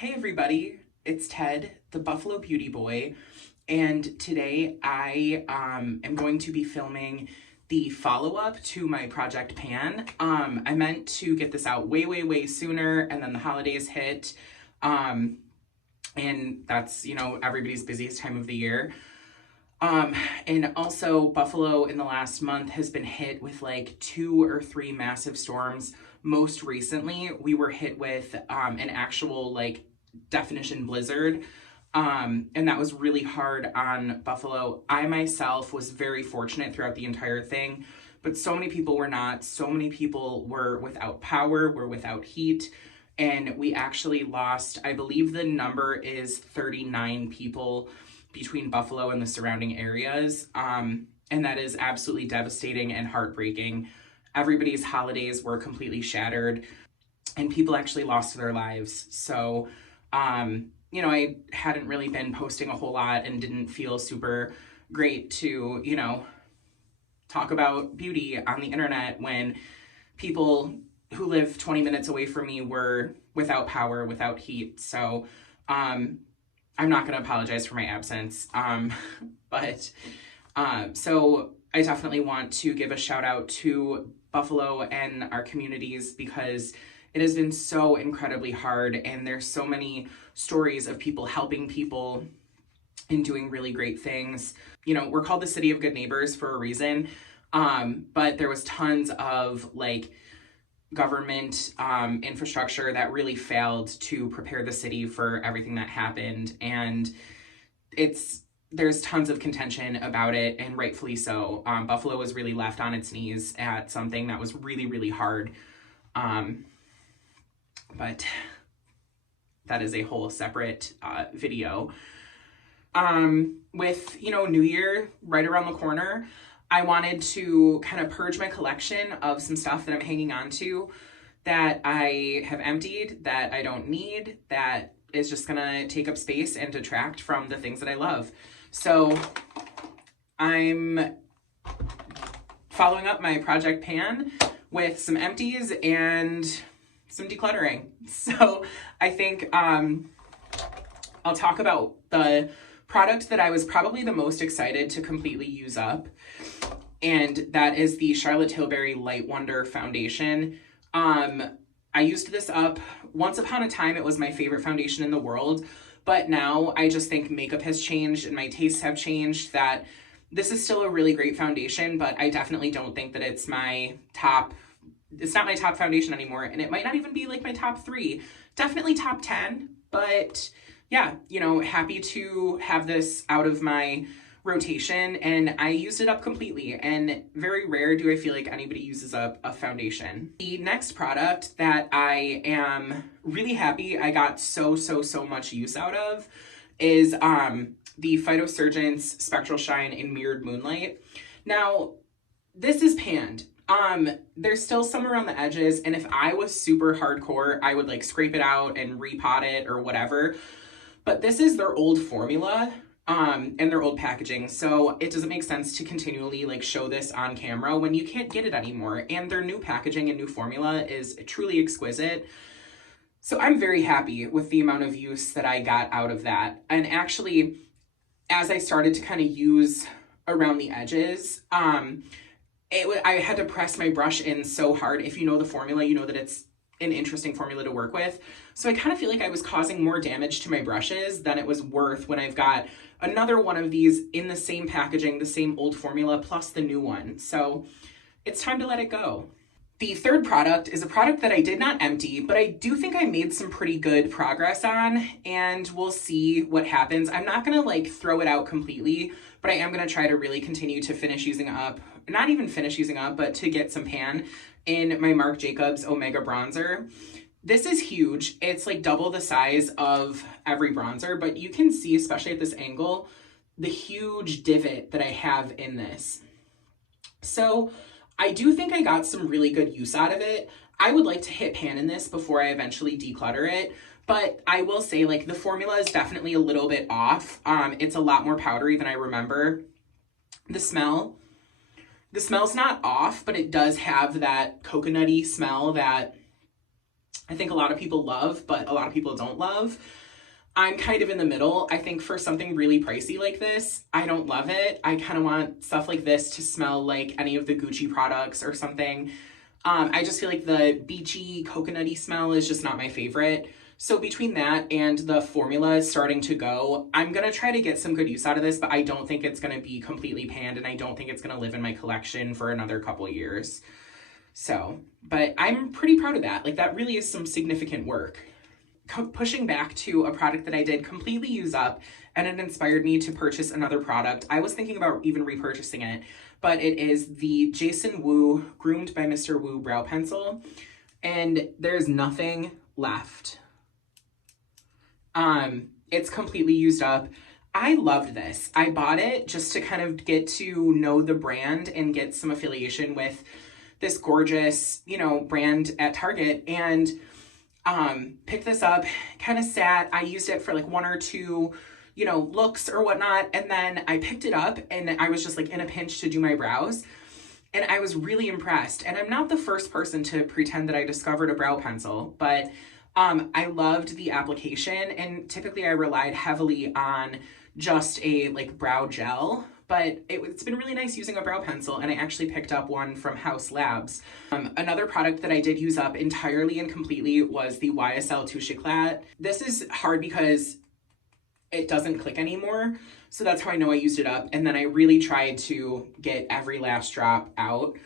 Hey everybody, it's Ted, the Buffalo Beauty Boy, and today I am going to be filming the follow-up to my Project Pan. I meant to get this out way sooner, and then the holidays hit, and that's, everybody's busiest time of the year. And also Buffalo in the last month has been hit with like 2 or 3 massive storms. Most recently, we were hit with an actual like definition blizzard. And that was really hard on Buffalo. I myself was very fortunate throughout the entire thing, but so many people were not. So many people were without power, were without heat, and we actually lost, I believe the number is 39 people between Buffalo and the surrounding areas. And that is absolutely devastating and heartbreaking. Everybody's holidays were completely shattered and people actually lost their lives. So, I hadn't really been posting a whole lot and didn't feel super great to, talk about beauty on the internet when people who live 20 minutes away from me were without power, without heat. So, I'm not going to apologize for my absence. So I definitely want to give a shout out to Buffalo and our communities because it has been so incredibly hard, and there's so many stories of people helping people and doing really great things. We're called the City of Good Neighbors for a reason, but there was tons of like government infrastructure that really failed to prepare the city for everything that happened, and there's tons of contention about it, and rightfully so. Buffalo was really left on its knees at something that was really hard, but that is a whole separate video. With New Year right around the corner, I wanted to kind of purge my collection of some stuff that I'm hanging on to that I have emptied, that I don't need, that is just gonna take up space and detract from the things that I love. So I'm following up my Project Pan with some empties and some decluttering. So I think I'll talk about the product that I was probably the most excited to completely use up, and that is the Charlotte Tilbury Light Wonder Foundation. I used this up once upon a time. It was my favorite foundation in the world, but now I just think makeup has changed and my tastes have changed, that this is still a really great foundation, but I definitely don't think that it's not my top foundation anymore, and it might not even be like my top 3, definitely top 10, but yeah, happy to have this out of my rotation, and I used it up completely, and very rare do I feel like anybody uses up a foundation. The next product that I am really happy I got so much use out of is the Phytosurgence Spectral Shine in Mirrored Moonlight. Now, this is panned. There's still some around the edges, and if I was super hardcore, I would like scrape it out and repot it or whatever. But this is their old formula, and their old packaging, so it doesn't make sense to continually like show this on camera when you can't get it anymore. And their new packaging and new formula is truly exquisite. So I'm very happy with the amount of use that I got out of that. And actually, as I started to kind of use around the edges, I had to press my brush in so hard. If you know the formula, you know that it's an interesting formula to work with. So I kind of feel like I was causing more damage to my brushes than it was worth when I've got another one of these in the same packaging, the same old formula, plus the new one. So it's time to let it go. The third product is a product that I did not empty, but I do think I made some pretty good progress on, and we'll see what happens. I'm not gonna like throw it out completely, but I am gonna try to really continue to finish using up, not even finish using up, but to get some pan in my Marc Jacobs Omega Bronzer. This is huge. It's like double the size of every bronzer, but you can see, especially at this angle, the huge divot that I have in this. So I do think I got some really good use out of it. I would like to hit pan in this before I eventually declutter it, but I will say like the formula is definitely a little bit off. It's a lot more powdery than I remember. The smell's not off, but it does have that coconutty smell that I think a lot of people love, but a lot of people don't love. I'm kind of in the middle. I think for something really pricey like this, I don't love it. I kind of want stuff like this to smell like any of the Gucci products or something. I just feel like the beachy, coconutty smell is just not my favorite. So between that and the formula starting to go, I'm going to try to get some good use out of this, but I don't think it's going to be completely panned, and I don't think it's going to live in my collection for another couple years. So, but I'm pretty proud of that. Like, that really is some significant work. Pushing back to a product that I did completely use up, and it inspired me to purchase another product. I was thinking about even repurchasing it, but it is the Jason Wu Groomed by Mr. Wu brow pencil, and there's nothing left. It's completely used up. I loved this. I bought it just to kind of get to know the brand and get some affiliation with this gorgeous, you know, brand at Target, and picked this up, kind of sat. I used it for like one or two, you know, looks or whatnot, and then I picked it up and I was just like in a pinch to do my brows, and I was really impressed. And I'm not the first person to pretend that I discovered a brow pencil, but I loved the application, and typically I relied heavily on just a like brow gel, but it's been really nice using a brow pencil, and I actually picked up one from House Labs. Another product that I did use up entirely and completely was the YSL Touche Eclat. This is hard because it doesn't click anymore, so that's how I know I used it up, and then I really tried to get every last drop out.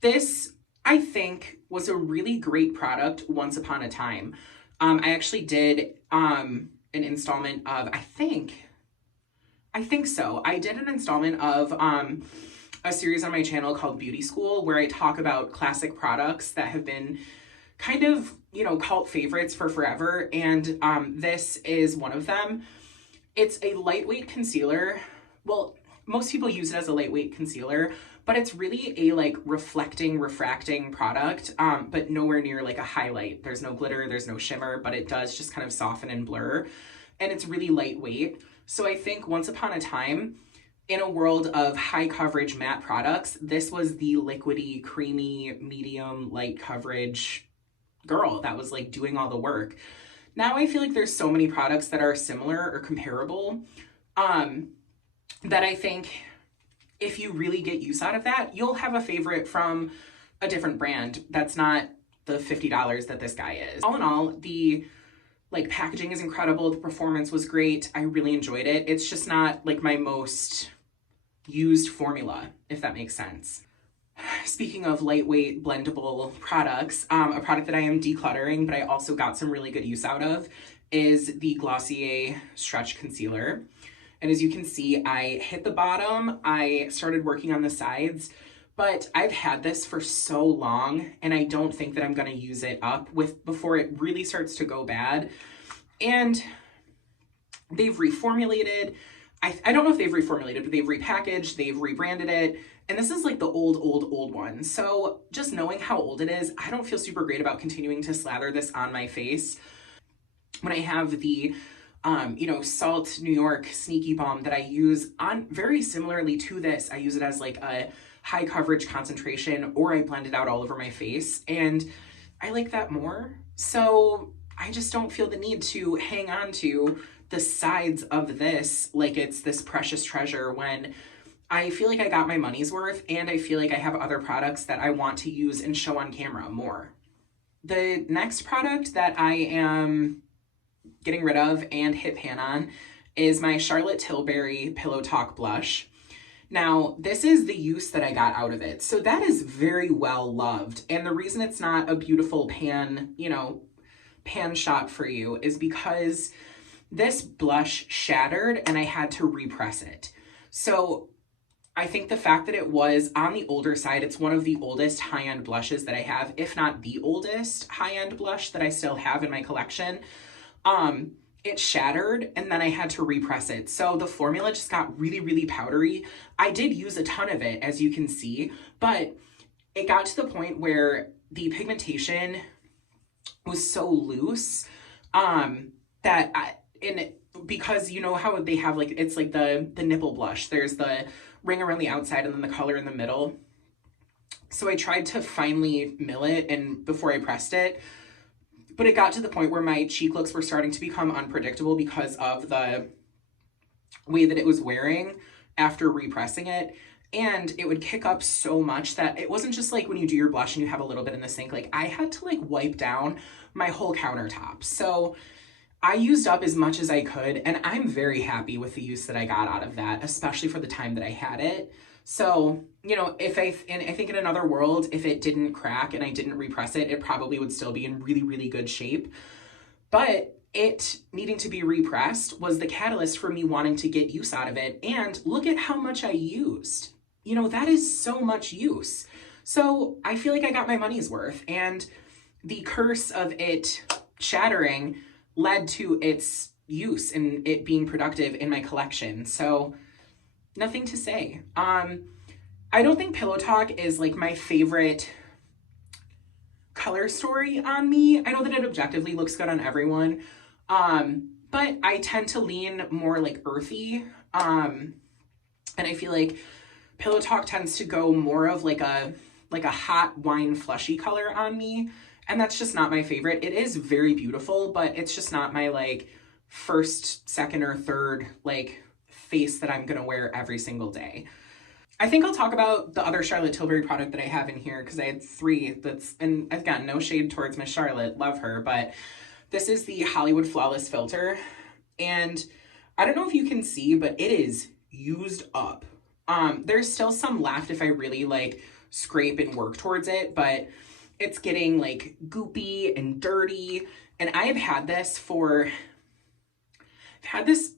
This, I think, was a really great product once upon a time. I actually did an installment of, I think so. I did an installment of a series on my channel called Beauty School, where I talk about classic products that have been kind of, you know, cult favorites for forever, and this is one of them. It's a lightweight concealer. Well, most people use it as a lightweight concealer, but it's really a like refracting product, but nowhere near like a highlight. There's no glitter, there's no shimmer, but it does just kind of soften and blur, and it's really lightweight. So I think once upon a time, in a world of high coverage matte products, this was the liquidy, creamy, medium, light coverage girl that was like doing all the work. Now I feel like there's so many products that are similar or comparable, that I think if you really get use out of that, you'll have a favorite from a different brand that's not the $50 that this guy is. All in all, the like packaging is incredible. The performance was great. I really enjoyed it. It's just not like my most used formula, if that makes sense. Speaking of lightweight blendable products, a product that I am decluttering, but I also got some really good use out of, is the Glossier Stretch Concealer. And as you can see, I hit the bottom, I started working on the sides, but I've had this for so long, and I don't think that I'm gonna use it up before it really starts to go bad. And they've reformulated. I don't know if they've reformulated, but they've repackaged, they've rebranded it, and this is like the old one. So just knowing how old it is, I don't feel super great about continuing to slather this on my face. When I have the you know, Salt New York Sneaky Balm that I use on very similarly to this, I use it as like a high coverage concentration, or I blend it out all over my face, and I like that more. So I just don't feel the need to hang on to the sides of this like it's this precious treasure, when I feel like I got my money's worth, and I feel like I have other products that I want to use and show on camera more. The next product that I am getting rid of and hit pan on is my Charlotte Tilbury Pillow Talk blush. Now, this is the use that I got out of it. So that is very well loved. And the reason it's not a beautiful pan, you know, pan shot for you is because this blush shattered and I had to repress it. So I think the fact that it was on the older side, it's one of the oldest high-end blushes that I have, if not the oldest high-end blush that I still have in my collection. It shattered and then I had to repress it. So the formula just got really, really powdery. I did use a ton of it, as you can see, but it got to the point where the pigmentation was so loose, because you know how they have like, it's like the nipple blush. There's the ring around the outside and then the color in the middle. So I tried to finely mill it and before I pressed it, but it got to the point where my cheek looks were starting to become unpredictable because of the way that it was wearing after repressing it. And it would kick up so much that it wasn't just like when you do your blush and you have a little bit in the sink. Like I had to like wipe down my whole countertop. So I used up as much as I could, and I'm very happy with the use that I got out of that, especially for the time that I had it. So, you know, and I think in another world, if it didn't crack and I didn't repress it, it probably would still be in really, really good shape. But it needing to be repressed was the catalyst for me wanting to get use out of it. And look at how much I used. You know, that is so much use. So I feel like I got my money's worth, and the curse of it shattering led to its use and it being productive in my collection. So nothing to say. I don't think Pillow Talk is like my favorite color story on me. I know that it objectively looks good on everyone. But I tend to lean more like earthy. And I feel like Pillow Talk tends to go more of like a hot wine fleshy color on me. And that's just not my favorite. It is very beautiful, but it's just not my like first, second, or third like face that I'm gonna wear every single day. I think I'll talk about the other Charlotte Tilbury product that I have in here because I had 3 and again, no shade towards Miss Charlotte, love her, but this is the Hollywood Flawless Filter. And I don't know if you can see, but it is used up. There's still some left if I really like scrape and work towards it, but it's getting like goopy and dirty. And I've had this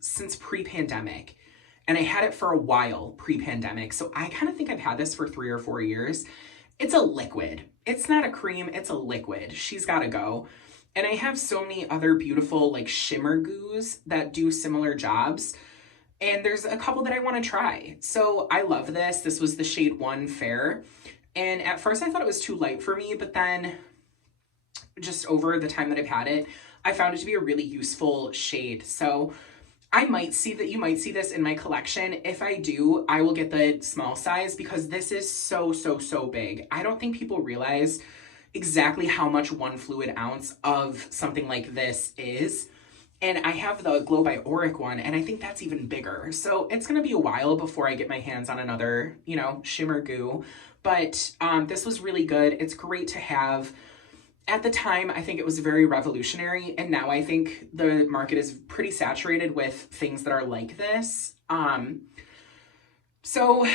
since pre-pandemic, and I had it for a while pre-pandemic. So I kind of think I've had this for 3 or 4 years. It's a liquid. It's not a cream, it's a liquid. She's gotta go. And I have so many other beautiful like shimmer goos that do similar jobs. And there's a couple that I want to try. So I love this. This was the shade 1 Fair. And at first I thought it was too light for me, but then just over the time that I've had it, I found it to be a really useful shade. So you might see this in my collection. If I do, I will get the small size because this is so, so, so big. I don't think people realize exactly how much 1 fluid ounce of something like this is. And I have the Glow by Auric one, and I think that's even bigger. So it's gonna be a while before I get my hands on another, you know, shimmer goo. But this was really good. It's great to have. At the time, I think it was very revolutionary, and now I think the market is pretty saturated with things that are like this. So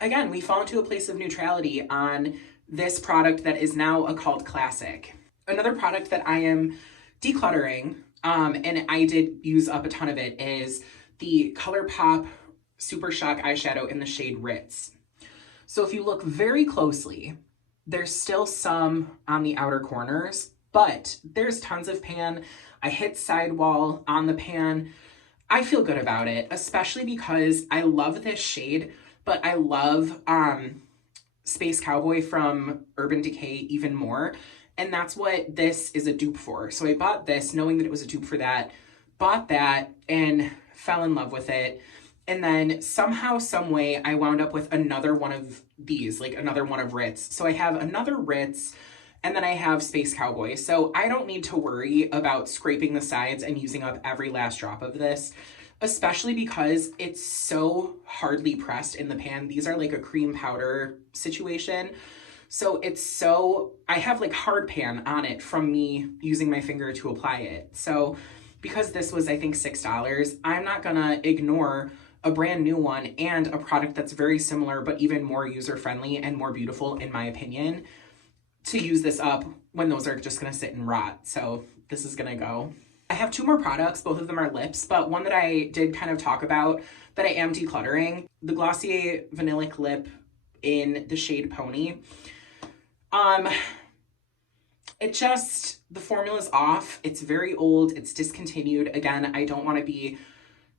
again, we fall into a place of neutrality on this product that is now a cult classic. Another product that I am decluttering, and I did use up a ton of it, is the ColourPop Super Shock eyeshadow in the shade Ritz. So if you look very closely, there's still some on the outer corners, but there's tons of pan. I hit sidewall on the pan. I feel good about it, especially because I love this shade, but I love Space Cowboy from Urban Decay even more. And that's what this is a dupe for. So I bought this knowing that it was a dupe for that, bought that, and fell in love with it. And then somehow, some way, I wound up with another one of these, like another one of Ritz. So I have another Ritz, and then I have Space Cowboy. So I don't need to worry about scraping the sides and using up every last drop of this, especially because it's so hardly pressed in the pan. These are like a cream powder situation. So I have like hard pan on it from me using my finger to apply it. So because this was, I think, $6, I'm not gonna ignore a brand new one and a product that's very similar but even more user-friendly and more beautiful in my opinion to use this up when those are just gonna sit and rot. So this is gonna go. I have 2 more products, both of them are lips, but one that I did kind of talk about that I am decluttering, the Glossier Vanillic Lip in the shade Pony. The formula's off. It's very old. It's discontinued. Again, I don't want to be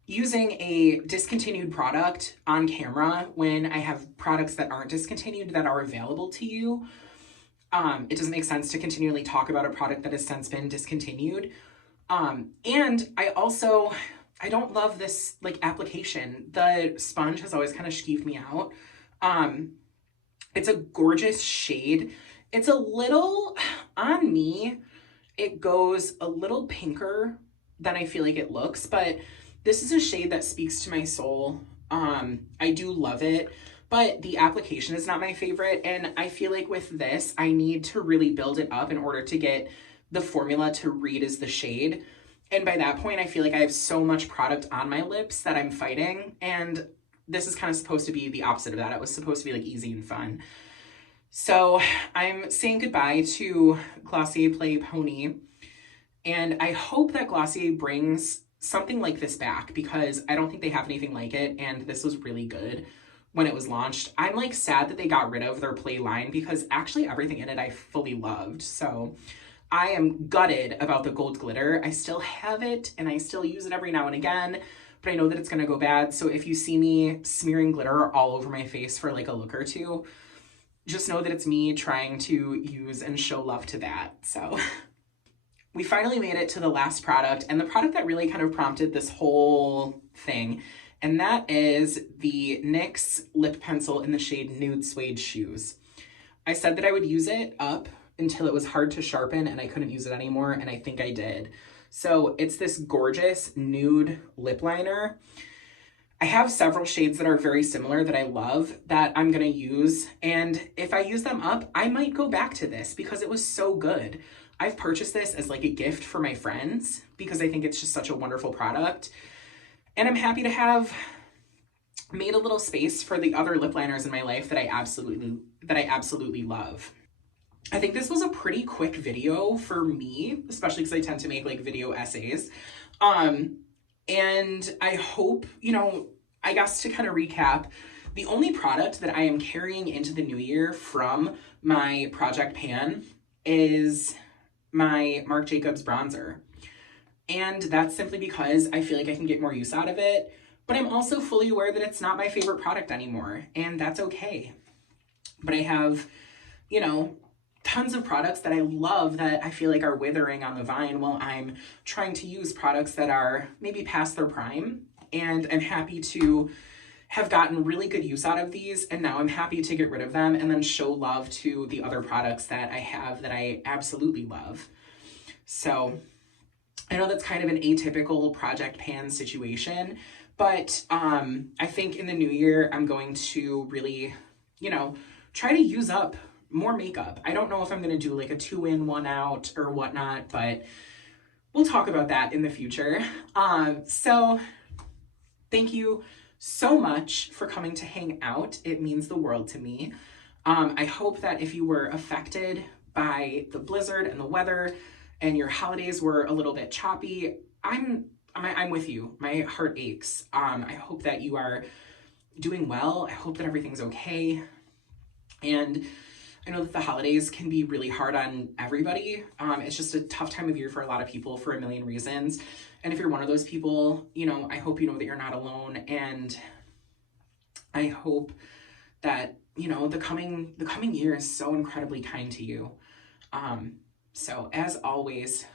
using a discontinued product on camera when I have products that aren't discontinued that are available to you. It doesn't make sense to continually talk about a product that has since been discontinued. And I don't love this like application. The sponge has always kind of skeeved me out. It's a gorgeous shade. It's a little, on me, it goes a little pinker than I feel like it looks, but this is a shade that speaks to my soul. I do love it, but the application is not my favorite. And I feel like with this, I need to really build it up in order to get the formula to read as the shade. And by that point, I feel like I have so much product on my lips that I'm fighting. And this is kind of supposed to be the opposite of that. It was supposed to be like easy and fun. So I'm saying goodbye to Glossier Play Pony. And I hope that Glossier brings something like this back, because I don't think they have anything like it. And this was really good when it was launched. I'm like sad that they got rid of their Play line, because actually everything in it I fully loved. So I am gutted about the gold glitter. I still have it and I still use it every now and again, but I know that it's gonna go bad. So if you see me smearing glitter all over my face for like a look or two, just know that it's me trying to use and show love to that. So we finally made it to the last product, and the product that really kind of prompted this whole thing, and that is the NYX lip pencil in the shade Nude Suede Shoes. I said that I would use it up until it was hard to sharpen and I couldn't use it anymore, and I think I did. So it's this gorgeous nude lip liner. I have several shades that are very similar that I love that I'm gonna use, and if I use them up, I might go back to this because it was so good. I've purchased this as like a gift for my friends because I think it's just such a wonderful product. And I'm happy to have made a little space for the other lip liners in my life that I absolutely love. I think this was a pretty quick video for me, especially because I tend to make like video essays. And I hope, you know, I guess to kind of recap, the only product that I am carrying into the new year from my project pan is my Marc Jacobs bronzer. And that's simply because I feel like I can get more use out of it, but I'm also fully aware that it's not my favorite product anymore, and that's okay. But I have, you know, tons of products that I love that I feel like are withering on the vine while I'm trying to use products that are maybe past their prime. And I'm happy to have gotten really good use out of these, and now I'm happy to get rid of them and then show love to the other products that I have that I absolutely love. So I know that's kind of an atypical project pan situation, but I think in the new year, I'm going to really, you know, try to use up more makeup. I don't know if I'm going to do like a 2-in, 1-out or whatnot, but we'll talk about that in the future. So thank you so much for coming to hang out. It means the world to me. I hope that if you were affected by the blizzard and the weather and your holidays were a little bit choppy, I'm with you. My heart aches. I hope that you are doing well. I hope that everything's okay. And I know that the holidays can be really hard on everybody. It's just a tough time of year for a lot of people for a million reasons. And if you're one of those people, you know, I hope you know that you're not alone. And I hope that, you know, the coming year is so incredibly kind to you. So as always,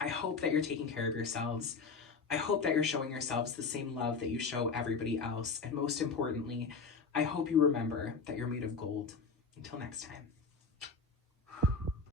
I hope that you're taking care of yourselves. I hope that you're showing yourselves the same love that you show everybody else. And most importantly, I hope you remember that you're made of gold. Until next time.